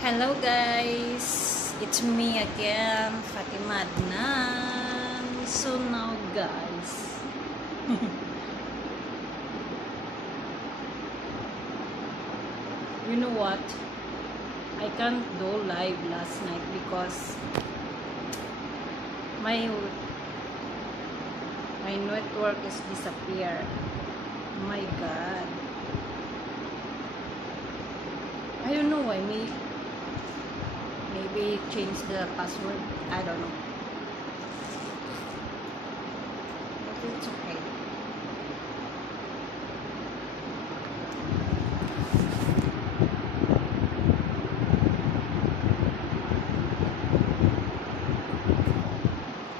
Hello guys, it's me again, Fatima Adnan. So now guys, you know what? I can't do live last night because my my network is disappeared. My God, I don't know why. Maybe change the password. I don't know. But it's okay.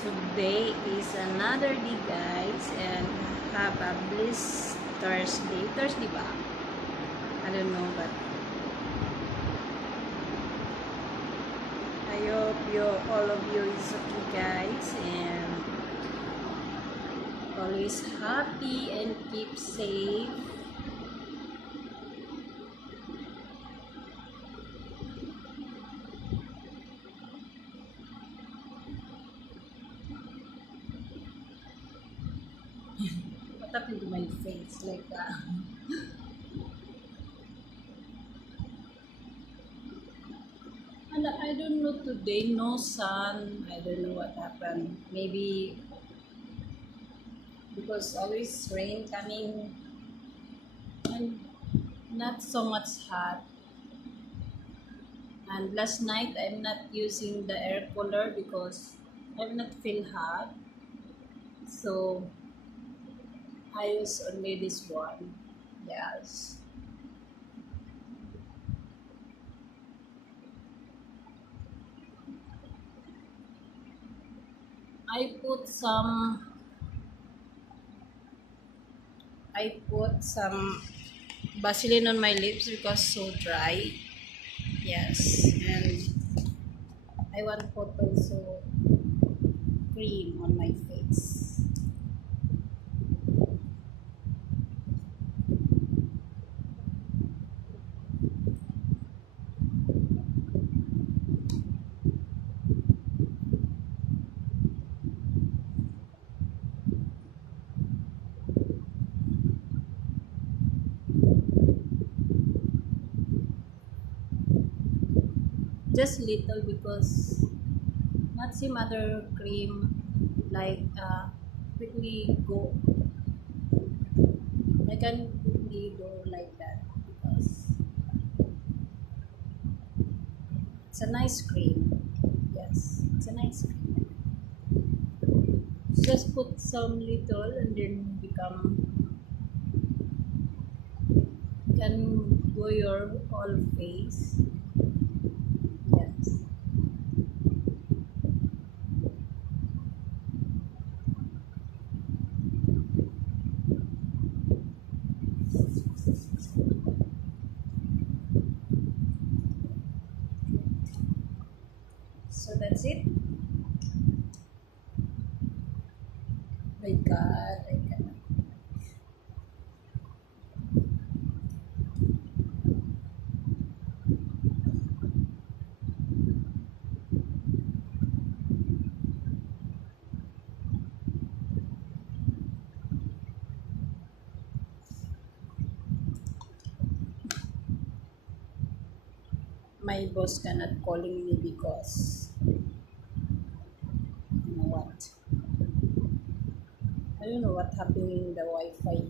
Today is another day guys and have a bliss Thursday ba? I don't know but I hope all of you is okay guys and always happy and keep safe. What happened to my face like and I don't know today, no sun. I don't know what happened. Maybe because always rain coming and not so much hot. And last night I'm not using the air cooler because I'm not feel hot. So I use only this one. Yes. I put some I put some Vaseline on my lips because so dry. Yes. And I want to put also cream on my face. Just little because not some other cream like quickly go. I can quickly go like that because it's a nice cream. Yes, it's a nice cream. Just put some little and then can go your whole face. Yes. So that's it. My God, I cannot. My boss cannot calling me because you know what? I don't know what happened in the Wi-Fi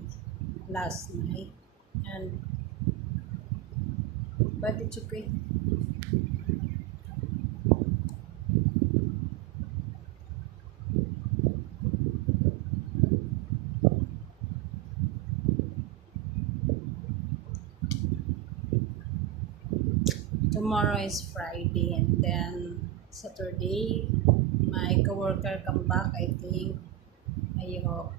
last night, and but it's okay. Tomorrow is Friday, and then Saturday, my coworker come back. I think I hope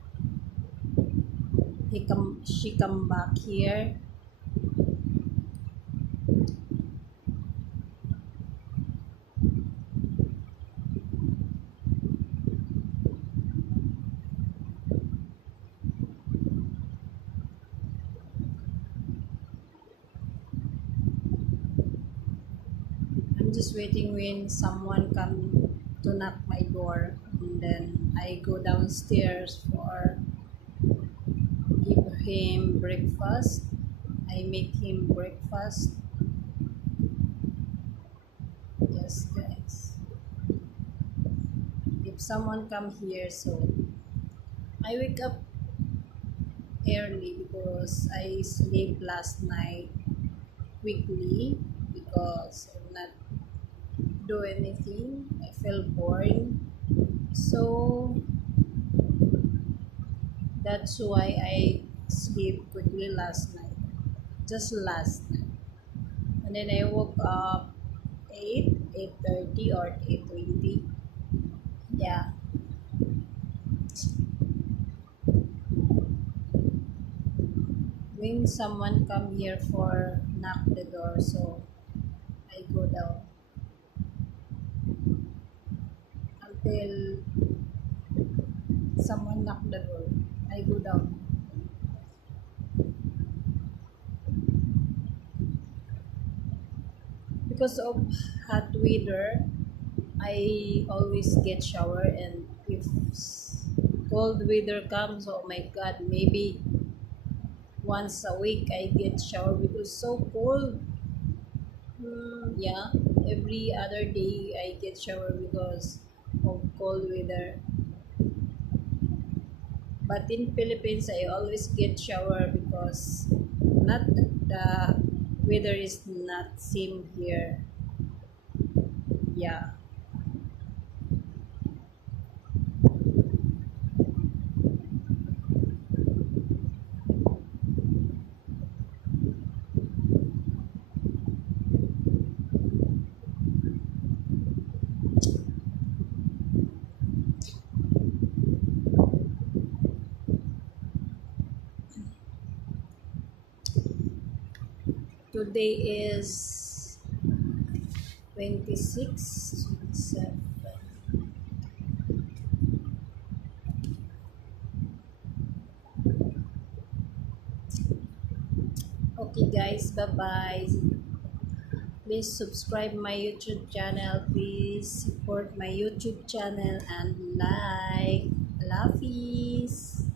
she come back here. I'm just waiting when someone come to knock my door, and then I go downstairs for give him breakfast. I make him breakfast. Yes, guys. If someone come here, so I wake up early because I sleep last night quickly because I'm not do anything. I feel boring. So that's why I sleep quickly last night. Just last night. And then I woke up 8:30 or 8:20. Yeah. When someone come here for knock the door, so I go down until someone knock the door. I go down because of hot weather. I always get shower, and if cold weather comes, oh my god, maybe once a week I get shower because so cold. Yeah, every other day I get shower because of cold weather. But in Philippines, I always get shower because not the weather is not same here. Yeah. Today is 26, 27. Okay, guys, bye bye. Please subscribe my YouTube channel. Please support my YouTube channel and like. Love peace.